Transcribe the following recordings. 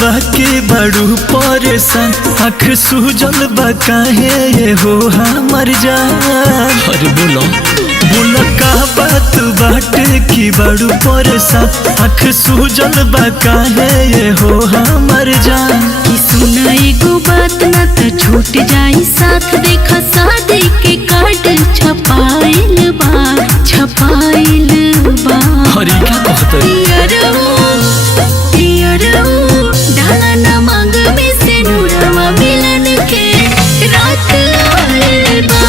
बाकी बड़ू परेशान, आँख सूजल बा काहे ये हो हमर जान। अरे बोलो बोलो का बात बाटे की बड़ू परेशान, आँख सूजल बा काहे ये हो हमर जान। कि सुना एगो बात ना तो छूट जाई साथ, देखा शादी के कार्ड छपाइल बा छपाइल बा। अरे क्या कहते डाला ना मांग में से नूरवा मिलन के रात आइल बा।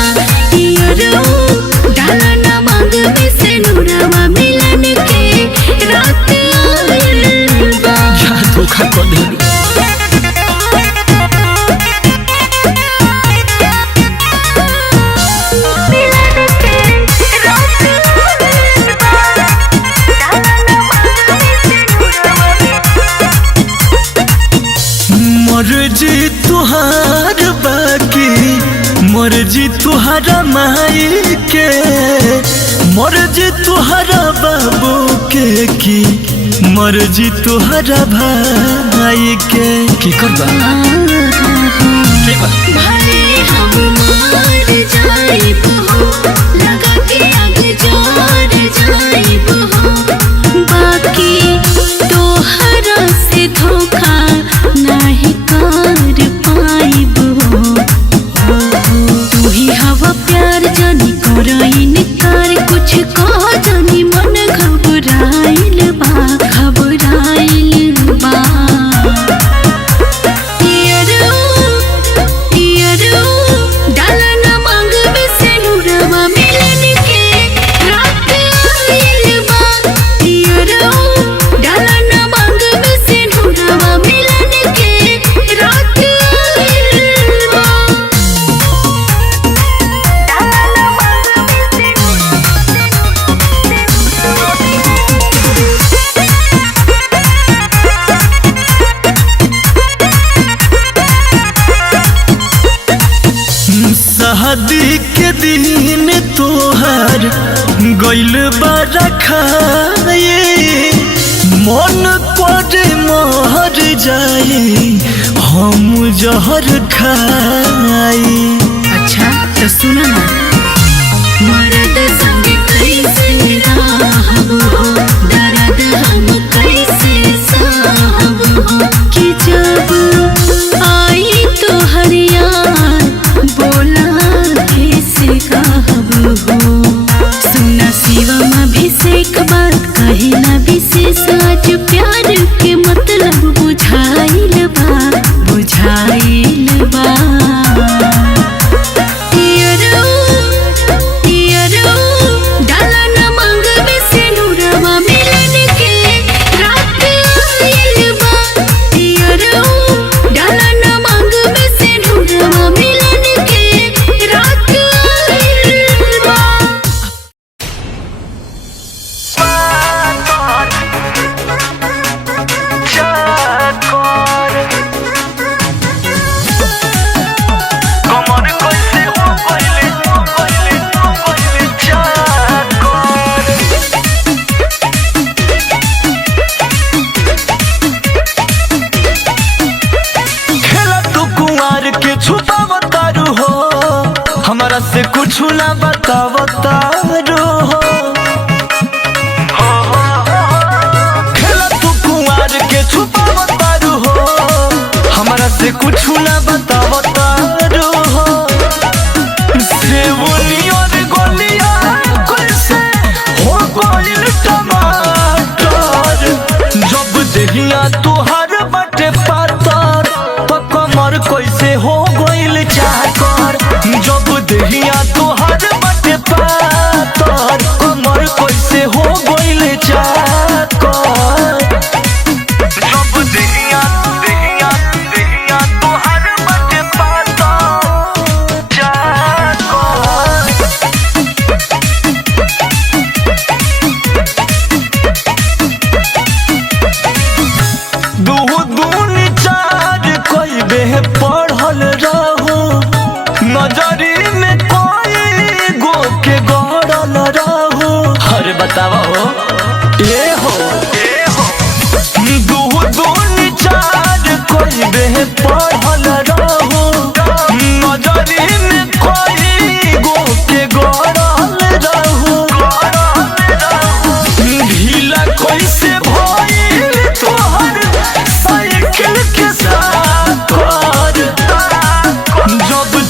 डाला ना मांग में से नूरवा मिलन के रात आइल बा। क्या धोखा कर दिलू। मर्जी तुहार बाकी मर्जी तुहारा माई के, मर्जी तुहारा बाबू के की मर्जी तुहारा भाई के। की करबा भले हम मर जाइब हो, लगा के आग जोर जाइब हो, बाकी तोहरा से धोखा नहीं कर पाइब हो। तू ही हवा प्यार जानी कर इनकार, कुछ कह जानी मन घबराइल बा घबराइल बा। डाला ना मांग में से नूरवा मिलन के रात आइल बा। डाला ना मांग में से नूरवा मिलन के रात आइल बा। शादी के दिन तोहार गइल बारा खाए, मन करे मर जाए हम जहर खाए। अच्छा तो सुना ना, मर्द संग कैसे रहब हो, दर्द हम कैसे सहब हो, कि जब आई तो हरियार बोला कैसे कहब हो। सुना शिवम अभिषेक बात कहिला विशेष, आज प्यार के मतलब बुझाइल बा बुझाइल बा। डाला ना मांग में से नूरवा मिलन के रात आइल बा। डाला ना मांग में से नूरवा मिलन के रात आइल बा। हमारा से कुछ ना बतावतारो हो, खेला तू कुंवार के छुपावतारो हो, हमारा से कुछ ना बतावतारो हो। सेवनियर गलिया कैसे हो गइल टमाटर, जब देहिया तुहार बटे पातर तो कमर कैसे हो गइल चाकर, जब देहिया तुहार बटे पातर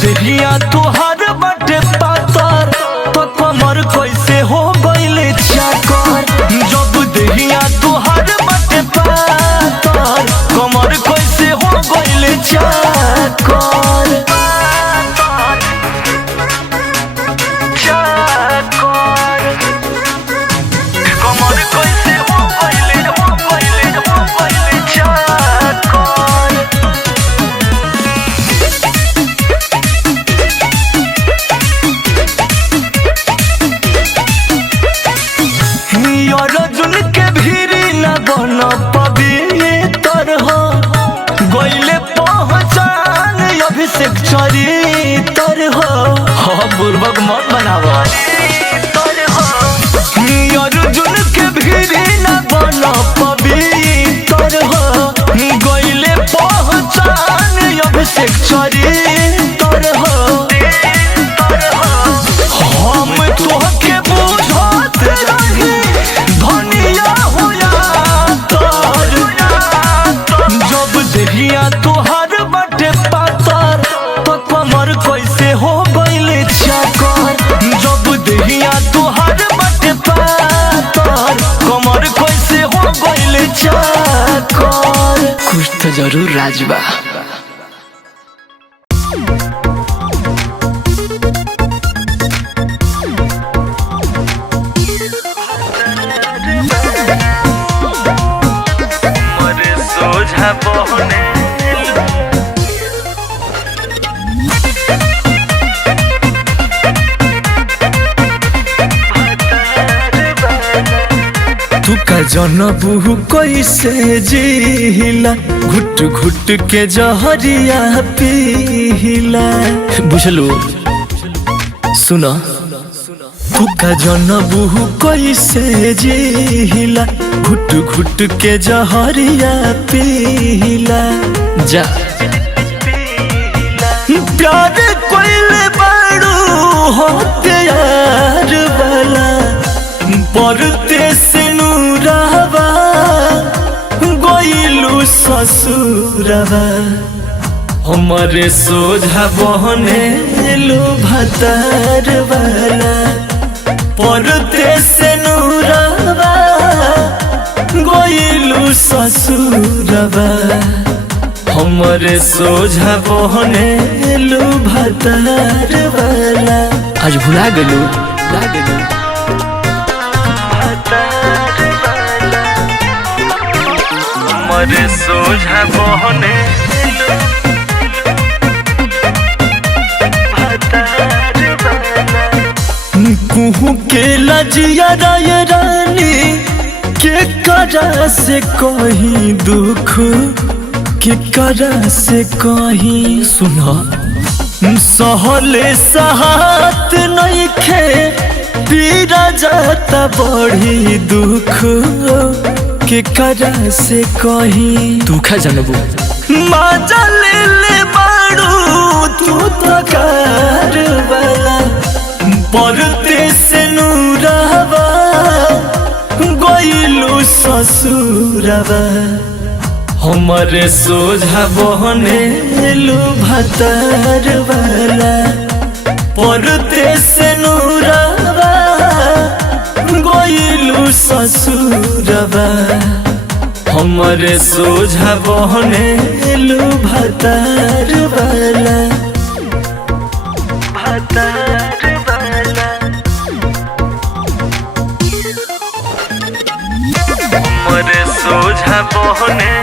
देहिया तोहार बाटे पातर तो कमर कैसे हो गइले चाकर। जब देहिया तोहार बाटे पातर कमर कैसे हो गइले चाकर। कमर कैसे हो गइले चाकर। अर्जुन के भीरी न बन पवित्र हो गइले पहचान अभिषेक चरित्र हो। हाँ बुर्बक मत बनावा। अर्जुन के भीरी न बन पवित्र हो गइले पहचान अभिषेक चरित्र हो। हम तोहके बुझत रही धनिया होया तर। जब देहिया तोहार बाटे पातर तो कमर कैसे हो गइले चाकर। जब देहिया तोहार बाटे पातर कमर कैसे हो गइले चाकर। कुछ तो जरूर राजबा। तू का जनबू कैसे जिला घुट घुट के जहरिया पीला। बुझलू सुना तू का जनबू कैसे जिला घुट घुट के जहरिया पीला। जा प्यार कोइले बाड़ू होते यार वाला परते से नूरावा गइलू ससुरवा। हमारे सोझा बहने लो भतार वाला परते से नूरावा गइलू ससुरवा। हमारे सोझा बहने लो भतार वाला। आज भुला गेलू हमारे सोझा बहने कुहू के लजिया राय रानी के करा से कहीं दुख के करा से कहीं। सुना सहले सहात नहीं खे पीरा जाता बड़ी दुख के करा से कहीं। दुखा जनबू माजा ले ले बाड़ू तू तो कार वाला परते से नूरावा गइलू ससुरवा। हमारे सोझा बहने लो भतार वाला परते से नूरावा गइलू ससुरवा। हमारे सोझा बहने लो भतार वाला हमारे सोझा बहने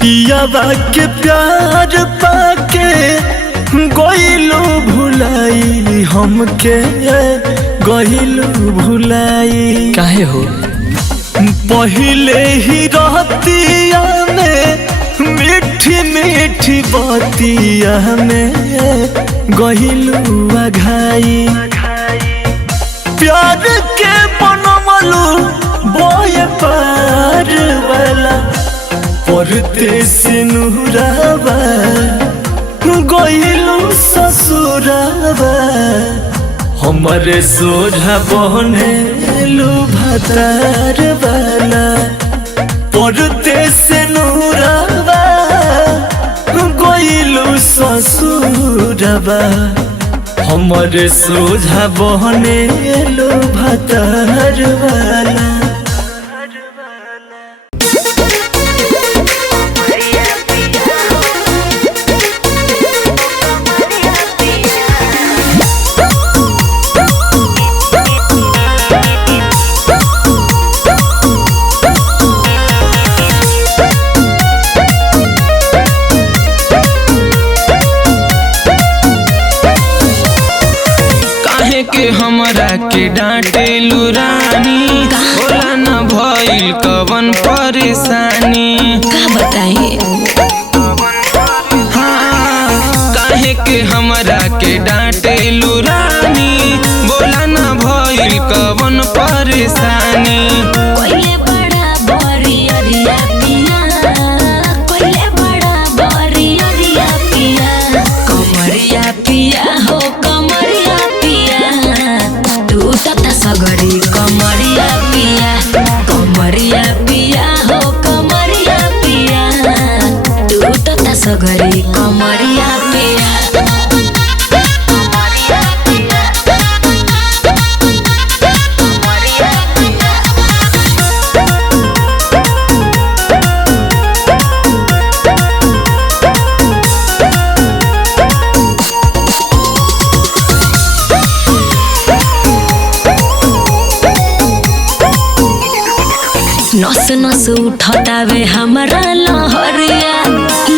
पियावा के प्यार पाके गइलू भुलाई हमके गइलू भुलाई। काहे हो पहिले ही रहतिया में मीठी मीठी बतिया में गइलू अघाई। प्यार के बनमलू बोए पार वाला परते से नूरावा गइलू ससुरावा। हमरे सोझा बहने लू भतार वाला पड़ते से नूरावा गइलू ससुरवा हमरे सोझा बहने लू भतार वाला। के हमरा के डांटेलू रानी बोला न भइल कवन परेशानी का बताइए। हाँ काहे के हमरा के डांटेलू रानी बोला न भइल कवन परेशानी। कोइले बड़ा बरियरिया पिया कोइले बड़ा बरियरिया पिया कमरिया पिया हो कमरिया सगरी कमरिया पिया हो कमरिया पिया तू तो सगरी कमरिया पिया। नस नस उठतावे हमारा लहरिया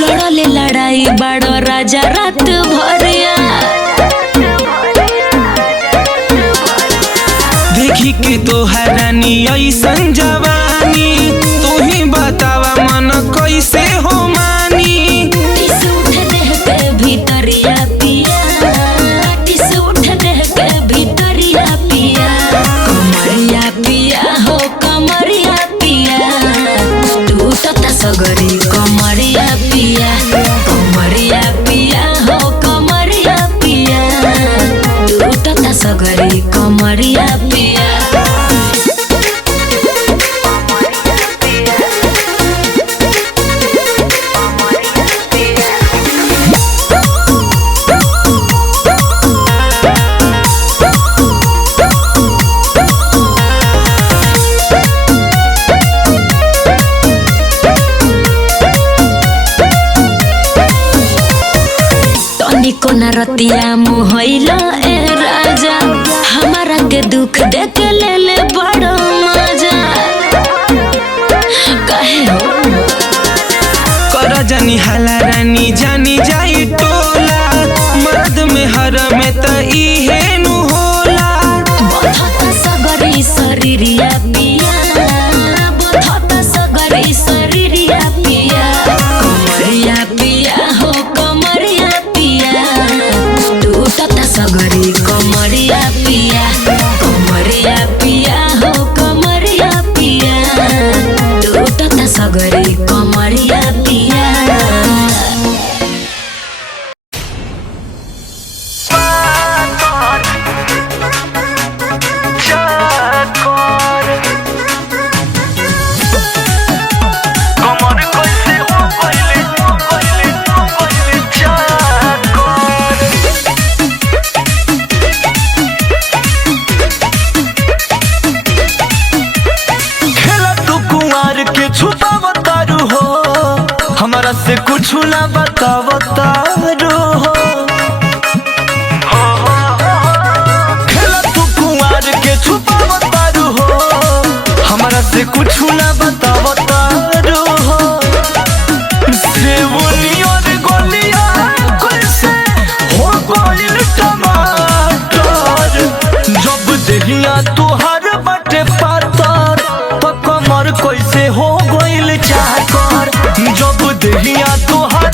लड़ले लड़ाई बड़ो राजा रात भरिया। देखी के तोहार रानी ऐसन जवानी तू ही बतावा मन कैसे हो मानी। टिस उठ देह के भीतरिया पिया टिस उठ देह के भीतरिया पिया कमरिया पिया हो कमरिया सगरी कमरिया पिया हो कमरिया पिया तू तो सगरी कमरिया पिया। कोना रतिया मुहैला ए राजा हमारा के दुख देख ले ले बड़ो मजा कहे हो कर जानी हाला रानी जानी जाई टोला मर्द में हर में त इहे नु होला। बधत सगरी शरीरिया पिया बधत सगरी शरीरिया पिया कमरिया पिया हो कमरिया सगरी कमरिया पिया हो कमरिया पिया तू तो सगरी कमरिया पिया। हमरा से कुछ ना बतावतारो हो खेला तू कुंवार के छुपावतारो हो हमरा से कुछ ना बतावतारो हो सेवनियर गलिया कैसे हो गइल टमाटर जब देहिया तोहर बटे पातर तो कमर कैसे हो गइल चाकर जब देहिया तोहर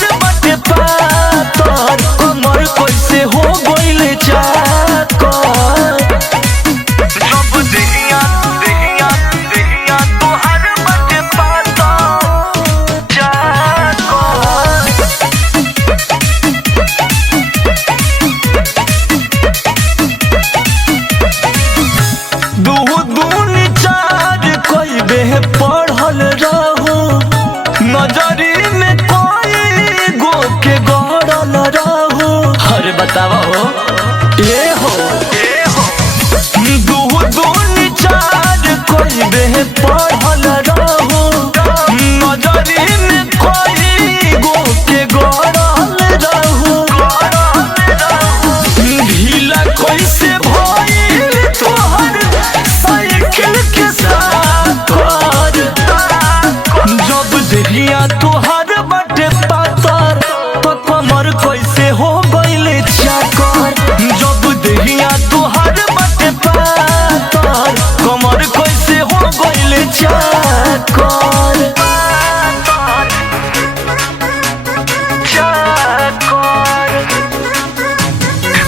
चाकर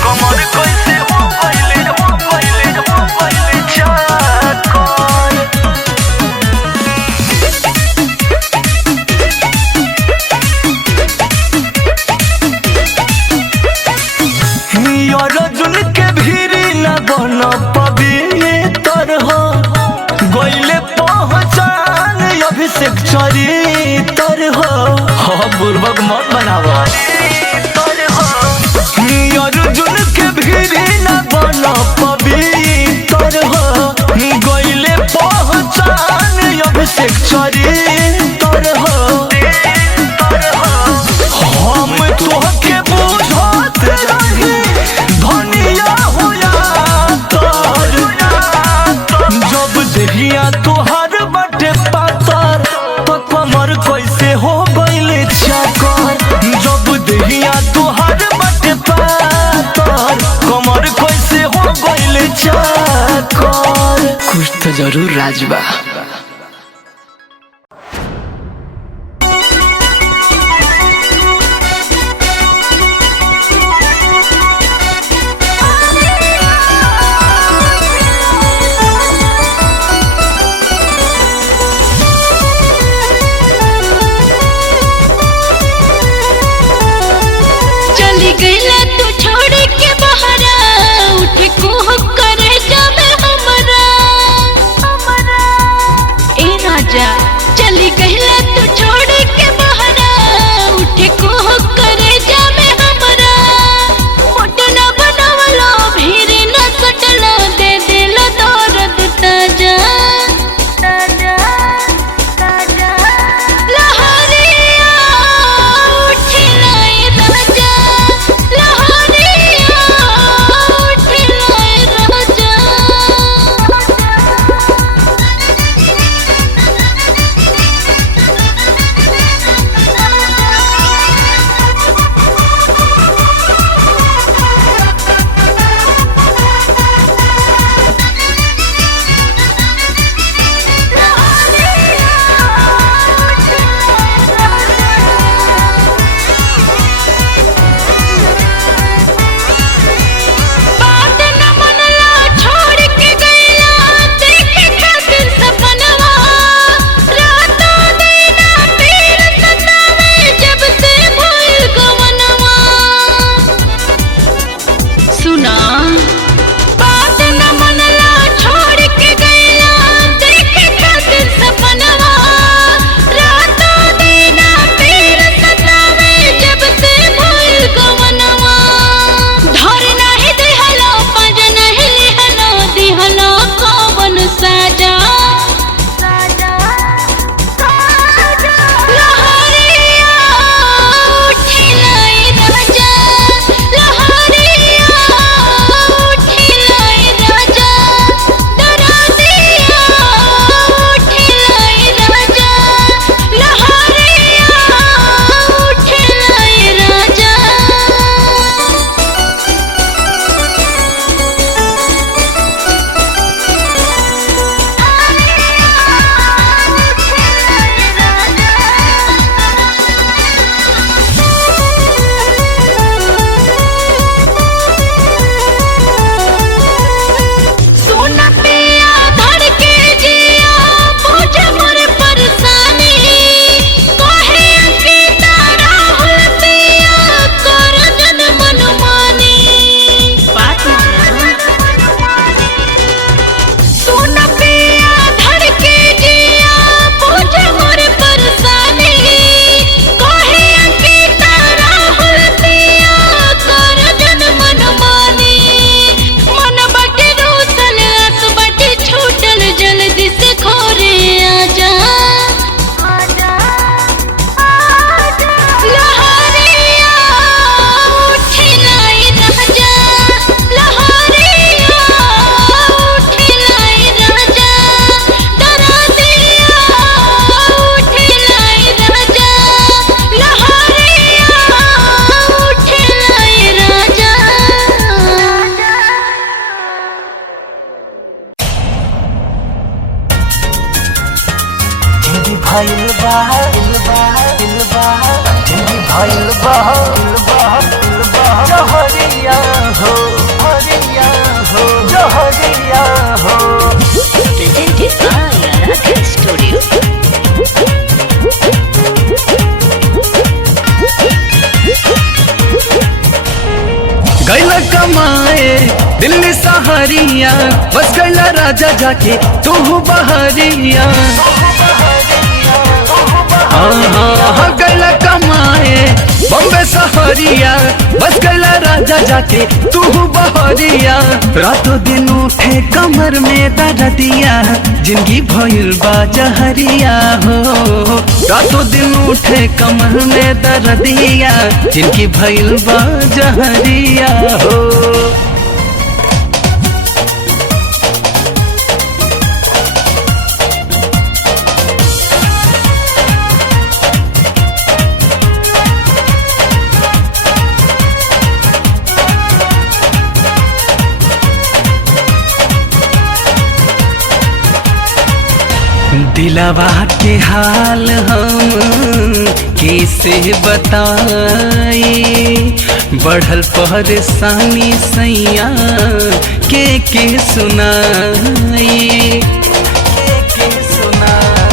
कमर कैसे हो गइले चाकर अर्जुन के भीरी न बन पवित्र हो गइले पहचान अभिषेक चरित्र हो बुर्बक मत बनावा अर्जुन के भीरी न बन पवित्र हो गइले पहचान अभिषेक चरित्र हो हम तोहके बुझत रही धनिया होया तर जब देहिया तोहर बटे पातर तो कमर कैसे हो गइले चाकर जब देहिया तोहर बटे पातर कमर कैसे हो गइले चाकर कुछ तो जरूर राजबा गईला तू छोड़ के बहरा उठ को करे जावे हमरा भइल बा जिंदगी भइल बा जहरिया हो जहरिया हो Presented by Aradhya Studio. गैला कमाए दिल्ली सहरिया बस गैला राजा जाके तू बहरिया हाँ गैला कमाए बम्बे सहरिया बस गैला राजा जाके तू बहरिया रातों दिन उठे कमर में दर्दिया जिंदगी भइल बा जहरिया हो रातों दिन उठे कमर में दर्दिया जिंदगी भइल बा जहरिया हो दिलवा के हाल हम कैसे बताई बढ़ल परेशानी सैया के सुनाई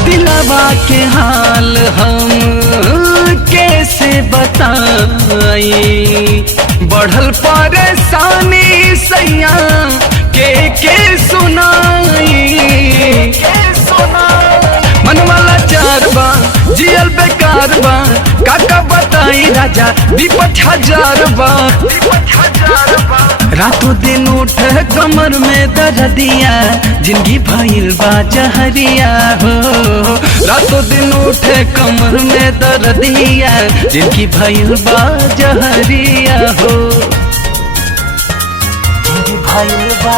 दिलवा के हाल हम कैसे बताई बढ़ल परेशानी सैया के सुनाई मन वाला चार बा जियल बेकार बा काका बताई राजा विपत हजार बा रातों दिन उठ कमर में दर्दिया जिंदगी भइल बा जहरिया हो रातों दिन उठ कमर में दर्दिया जिंदगी भइल बा जहरिया हो जिंदगी भइल बा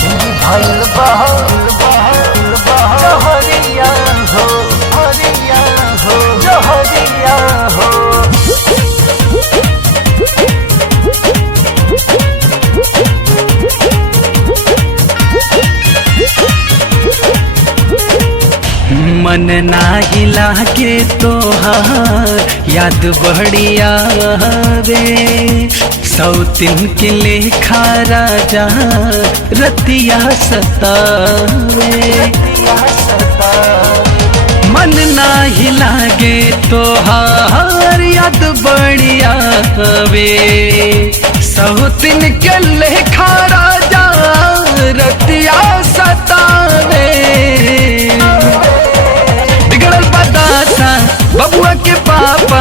जिंदगी भइल बा जहरिया हो जहरिया हो मन ना हिला के तोहार याद बढ़िया रे सौतिन के लेखा राजा रतिया सतावे मन ना हिला गे तोहार याद बढ़िया वे सौतिन के लेखा राजा रतिया सतावे बबुआ के पापा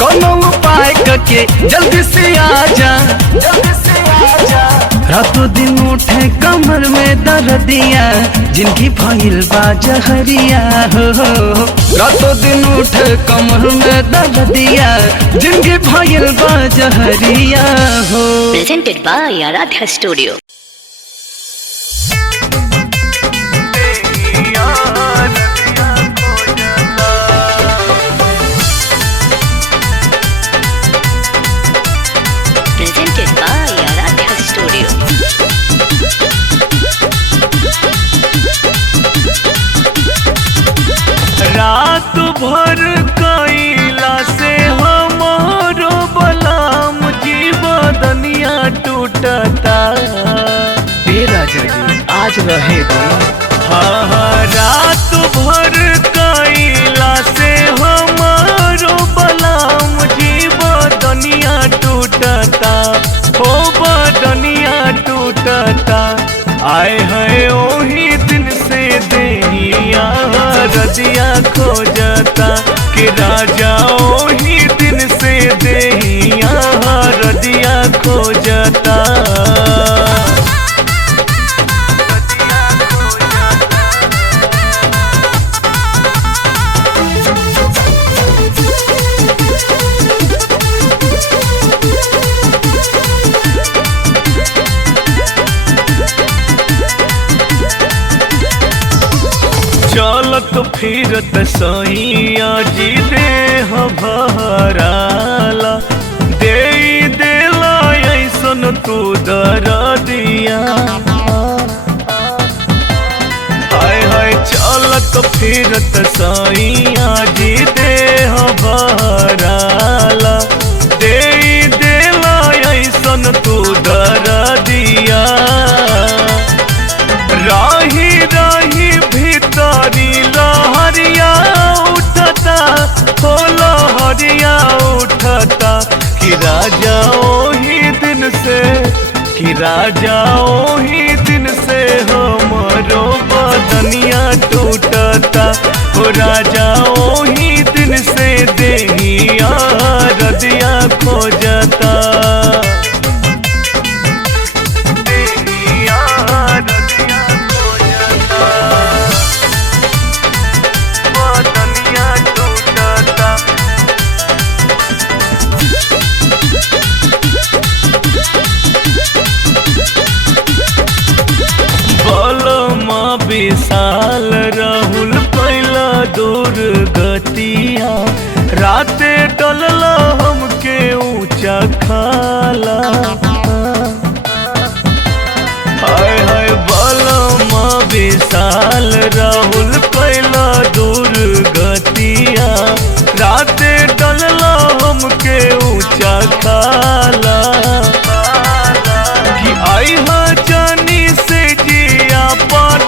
कोनो उपाय करके जल्दी से आजा रातों दिन उठे कमर में दर्दिया जिंदगी भइल बा जहरिया हो रातों दिन उठे कमर में दर्दिया जिंदगी भइल बा जहरिया हो Presented by Aradhya Studio. Presented by Aradhya Studio. रात भर कैला से हमारो बलाम जीवदनिया टूटता राजा जी आज रहे दो हाँ रात भर कैला से हमारो बलाम जीवदनिया टूटता हो बदनिया टूटता आए है ओही दिन से देहिया रजिया खोजता कि राजा ओही दिन से देहिया रजिया खोजता चलत फिरत सैया जी देह भराला दे देला ऐसन तू दर्दिया हाय हाय चलत फिरत सैया जी देह भराला दे देला ऐसन तू दर दिया राही राही भीतरी लहरिया उठता हो लहरिया उठता कि राजा ओही दिन से कि राजा ओही दिन से हमरो बदनिया टूटता हो राजा ओही दिन से देहिया रदिया खोजता देहिया रदिया खोजता बदनिया टूटता बलमा विशाल राहुल कैला दूर गतिया राते डलला हमके ऊंचा खाला हाय हाय बलमा विशाल राहुल कैला दूर गतिया राते डलला हमके ऊंचा खाला कि आई हा जानी से जिया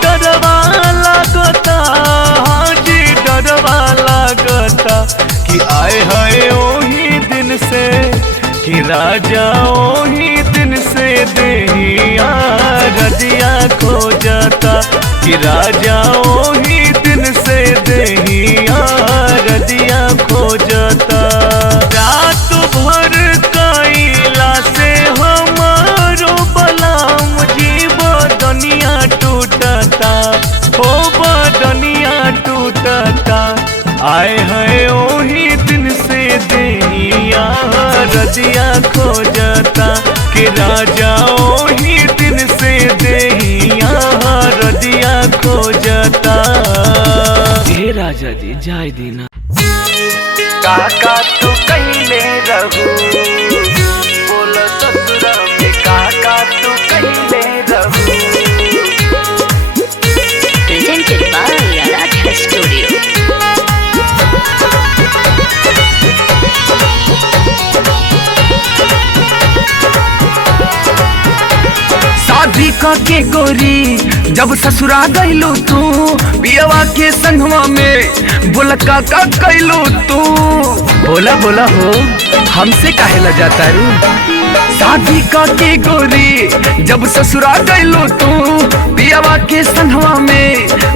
डरवा लागता हाजी डरवा लागता कि आए हाय ओही दिन से कि राजा ओही दिन से देहिया रदिया खोजता कि राजा ओही दिन से देहिया रदिया खोजता रात भर कैला से हमारो बलाम जीव दुनिया टूटता हो बदनिया टूटता आए है ओही दिन से देहिया रदिया खोजता कि राजा ओही दिन से देहिया रदिया खोजता हे राजा जी जाय दीना काका तू कहिले रहू बोल ससुरा में काका तू कहिले रहू Presented by Aradha Studio. शादी के गोरी जब ससुरा गइलू तू पियवा के संगवा में बोला काका कैलू तू बोला बोला हो हमसे काहे ला जाता रू शादी के गोरी जब ससुरा गइलू तू पियवा के संगवा में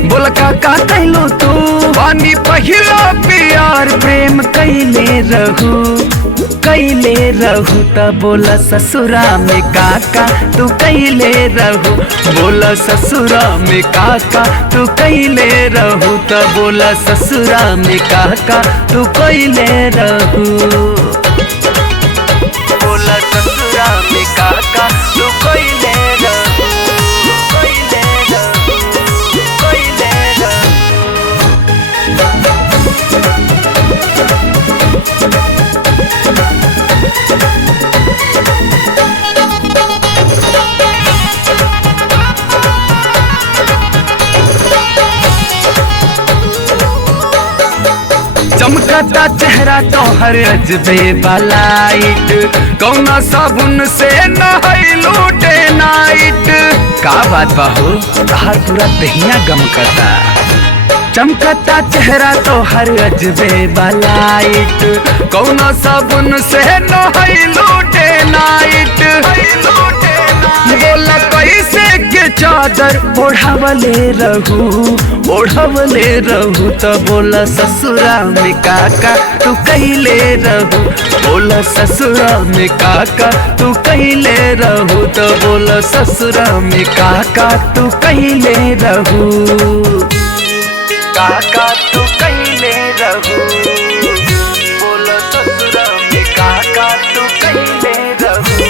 बोला काका कैलू तू पानी पहिला प्यार प्रेम कैले रहू त बोला ससुरा में काका तू कैले रहू बोला ससुरा में काका तू कैले रहू त बोला ससुरा में काका तू कैले रहू बोला ससुरा में काका तू कैले रहू कैले रहू कैले रहू चमकता चेहरा तोहर अजबे बलाइट कौना साबुन से नहैलू डे नाइट का बात बाहो तोहर पूरा दहिया गमकता चमकता चेहरा तोहर अजबे बलाइट कौना साबुन से नहैलू डे नाइट बोला कैसे के चादर ओढ़ावले रहू त बोला ससुरा में काका तू कैले रहू बोला ससुरा में काका तू कैले रहू त बोला ससुरा में काका तू कैले रहू काका तू कैले रहू बोला ससुरा में काका तू कैले रहू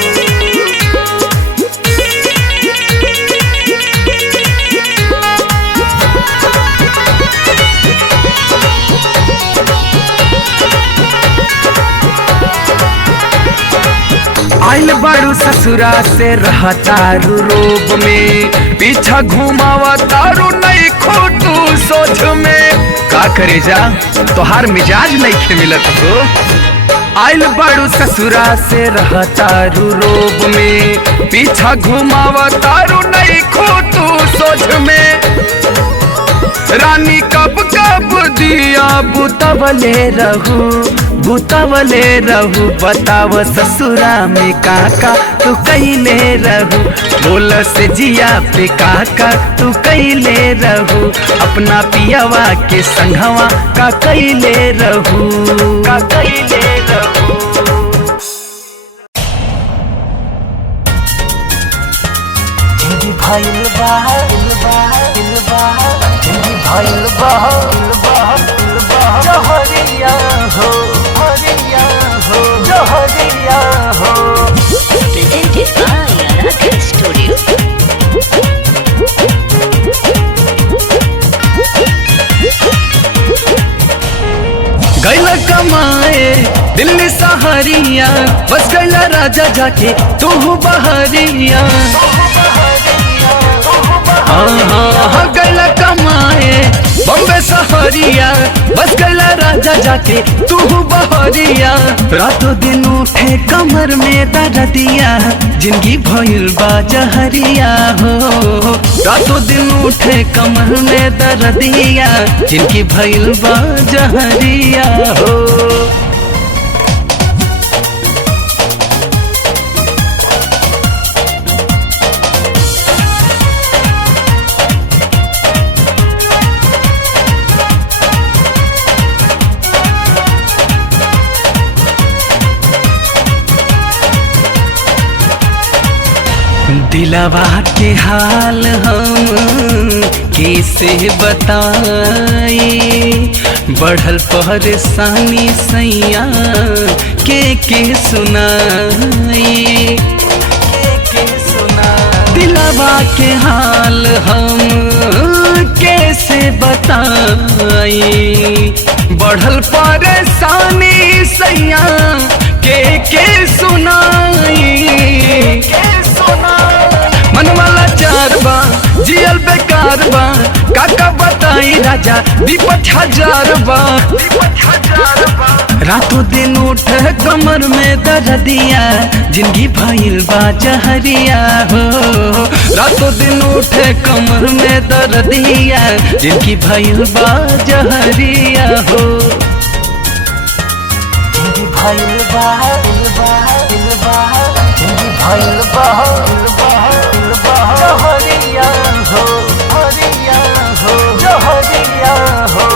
आइल बारू ससुरा से रहा तारू रोब में, पीछा घुमावा तारू नहीं खोटू सोच में। का करे जा तोहार मिजाज नहीं खे मिलत हो। आइल बाड़ू ससुरा से रहा तारू रोब में, पीछा घुमावा तारू नहीं खोटू सोच में। रानी कब कब दिया बुतवले रहू, बताव ससुरा में काका तू कैले रहू। बोल से जिया पे काका तू कैले रहू, अपना पियावा के संघवा का कैले रहू, का कैले रहू। भइल बा जहरिया हो, हरिया हो, जहरिया हो। Presented by Aradhya Studio. गैला कमाए दिल्ली सहरिया, बस गैला राजा जाके तू बहरिया। हाँ गैला कमाए बॉम्बे सहरिया, बस गैला राजा जाके तू बहरिया। रातों दिन उठे कमर में दर्दिया, जिंदगी भइल बा जहरिया हो। रातों दिन उठे कमर में दर्दिया, जिंदगी भइल बा जहरिया हो। दिलवा के हाल हम कैसे बताई, बढ़ल परेशानी सैया के सुनाई, दिलवा के हाल हम कैसे बताई, बढ़ल परेशानी सैया के सुनाई। मन वाला चार बा जियल बेकार बा, काका बताई राजा विपत हजार बा। रातों दिन उठ कमर में दर्दिया, जिंदगी भइल बा जहरिया हो। रातों दिन उठ कमर में दर्दिया, जिंदगी भइल बा जहरिया हो। जिंदगी भइल बा जहरिया हो, हरिया हो, जहरिया हो।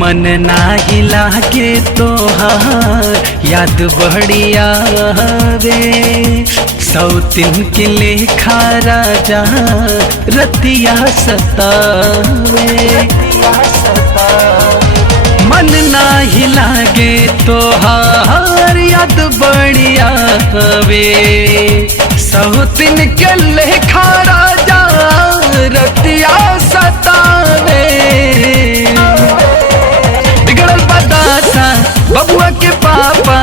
मन नाही लागे तोहार याद बढ़िया वे, सौतिन के लेखा राजा रतिया सतावे। मन नाही लागे तोहार याद बढ़िया वे, सौतिन के लेखा राजा रतिया सतावे। बिगड़ल बतासा बबुआ के पापा,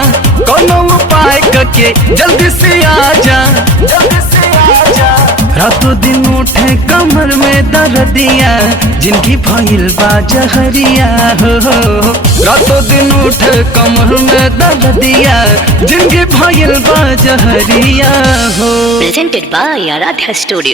कोनो उपाय करके जल्दी से आजा, जल्दी से आजा। रातों दिन उठे कमर में दर्दिया, जिंदगी भइल बा जहरिया हो। रातों दिन उठे कमर में दर्दिया, जिंदगी भइल बा जहरिया हो। Presented by Aradhya Studio.